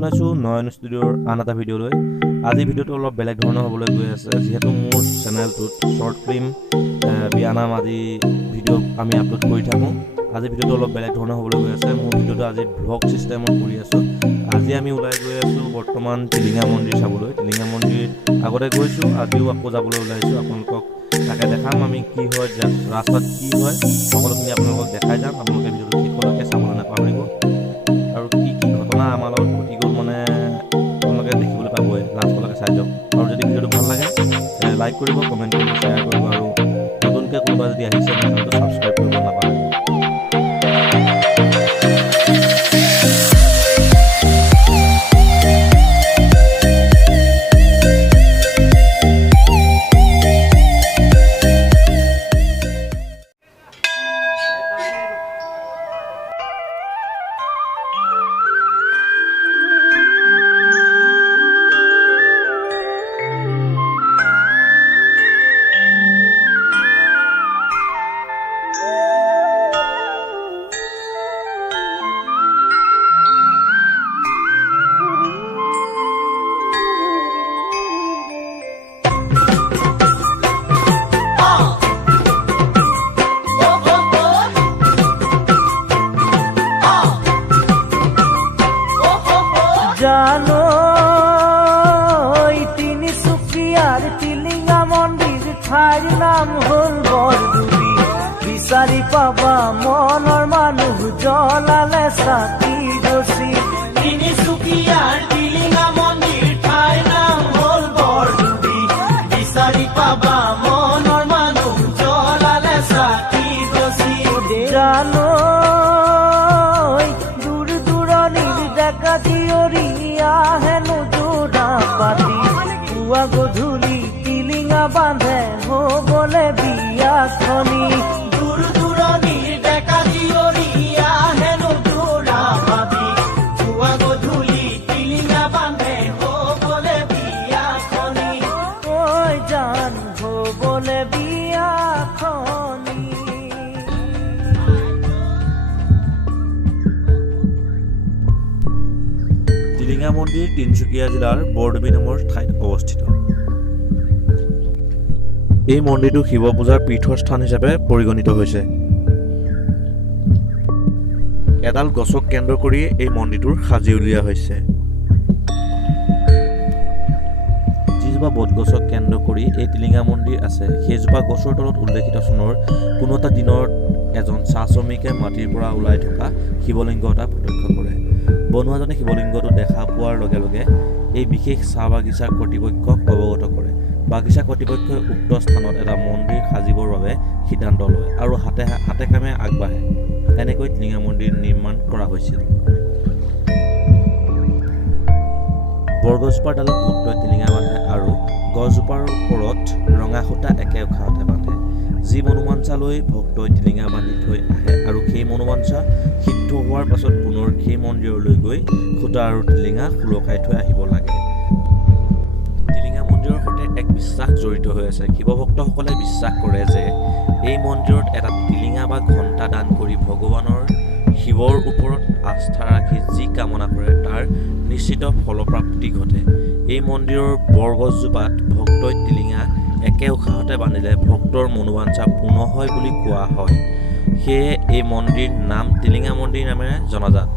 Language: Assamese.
জনাইছো নয়ন ষ্টুডিঅ'ৰ আন এটা ভিডিঅ'লৈ। আজি ভিডিঅ'টো অলপ বেলেগ ধৰণৰ হ'বলৈ গৈ আছে, যিহেতু মোৰ চেনেলটোত শ্বৰ্ট ফিল্ম বিয়ানাম আদি ভিডিঅ' আমি আপলোড কৰি থাকোঁ। আজি ভিডিঅ'টো অলপ বেলেগ ধৰণৰ হ'বলৈ গৈ আছে। মোৰ ভিডিঅ'টো আজি ভ্লগ ছিষ্টেমত কৰি আছোঁ। আজি আমি ওলাই গৈ আছোঁ বৰ্তমান টিলিঙা মন্দিৰ চাবলৈ। টিলিঙা মন্দিৰ আগতে গৈছোঁ, আজিও আকৌ যাবলৈ ওলাইছোঁ। আপোনালোকক তাকে দেখাম আমি কি হয়, ৰাস্তাত কি হয় সকলোখিনি আপোনালোকক দেখাই যাম। আপোনালোকে ভিডিঅ'টো শেষলৈকে চাবলৈ নাপাহৰিব। আৰু কি কি ঘটনা আমাৰ লগত ঘটি গ'ল মানে আপোনালোকে দেখিবলৈ পাবই, লাষ্টলৈকে চাই যাওক। আৰু যদি ভিডিঅ'টো ভাল লাগে লাইক কৰিব, কমেণ্ট কৰিব, শ্বেয়াৰ কৰিব, আৰু নতুনকৈ কোনোবা যদি আহিছে মোৰ চেনেলটো ছাবস্ক্ৰাইব কৰিব নাপাহৰিব। জানো তিনিচুকীয়াৰ টিলিঙা মন্দিৰ ঠাইৰ নাম হ'ল বৰদুবি। বিচাৰি পাবা মনৰ মানুহ জ্বলালে চাকি ৰচি। তিনিচুকীয়াৰ টিলিঙা মন্দিৰ ঠাইৰ নাম হ'ল বৰদুবি। বিচাৰি পাবা মনৰ মানুহ জ্বলালে চাকি ৰচি। জানো দূৰ দূৰণিৰ ডেকা জীয়ৰী হেনো যোৰা পাতি, পুৱা গধূলি টিলিঙা বান্ধে হ'বলে বিয়াখনি। দূৰ দূৰণিৰ ডেকা জীয়ৰী হেনো যোৰা পাতি, পুৱা গধূলি টিলিঙা বান্ধে হ'বলে বিয়াখনি। ঐ জান হ'বলে বিয়াখনি। টিলিঙা মন্দিৰ তিনিচুকীয়া জিলাৰ বৰদুবি নামৰ ঠাইত অৱস্থিত। এই মন্দিৰটো শিৱ পূজাৰ তীৰ্থস্থান হিচাপে পৰিগণিত হৈছে। এডাল গছক কেন্দ্ৰ কৰি এই মন্দিৰটোৰ সাজি উলিওৱা হৈছে। যিজোপা বটগছক কেন্দ্ৰ কৰি এই টিলিঙা মন্দিৰ আছে, সেইজোপা গছৰ তলত উল্লেখিত চনৰ কোনো এটা দিনত এজন চাহ শ্ৰমিকে মাটিৰ পৰা ওলাই থকা শিৱলিংগ এটা প্ৰত্যক্ষ কৰে। বনুৱাজনে শিৱলিংগটো দেখা পোৱাৰ লগে লগে এই বিশেষ চাহ বাগিচা কৰ্তৃপক্ষক অৱগত কৰে। বাগিচা কৰ্তৃপক্ষই উক্ত স্থানত এটা মন্দিৰ সাজিবৰ বাবে সিদ্ধান্ত লয় আৰু হাতে কামে আগবাঢ়ে। এনেকৈ টিলিঙা মন্দিৰ নিৰ্মাণ কৰা হৈছিল। বৰগছজোপাৰ ডালত ভক্তই টিলিঙা বান্ধে আৰু গছজোপাৰ ওপৰত ৰঙা সূতা একে উশাহতে বান্ধে। যি মনোবাঞ্ছা লৈ ভক্তই টিলিঙা বান্ধি থৈ আহে আৰু সেই মনোবাঞ্ছা সিদ্ধ হোৱাৰ পাছত পুনৰ সেই মন্দিৰলৈ গৈ সূতা আৰু টিলিঙা সুলকাই থৈ আহিব লাগে। টিলিঙা মন্দিৰৰ সৈতে এক বিশ্বাস জড়িত হৈ আছে। শিৱভক্তসকলে বিশ্বাস কৰে যে এই মন্দিৰত এটা টিলিঙা বা ঘণ্টা দান কৰি ভগৱানৰ শিৱৰ ওপৰত আস্থা ৰাখি যি কামনা কৰে তাৰ নিশ্চিত ফলপ্ৰাপ্তি ঘটে। এই মন্দিৰৰ বৰগছজোপাত ভক্তই টিলিঙা একে উশাহতে বান্ধিলে ভক্তৰ মনোবাঞ্ছা পূৰ্ণ হয় বুলি কোৱা হয়। সেয়ে এই মন্দিৰ নাম টিলিঙা মন্দিৰ নামেৰে জনাজাত।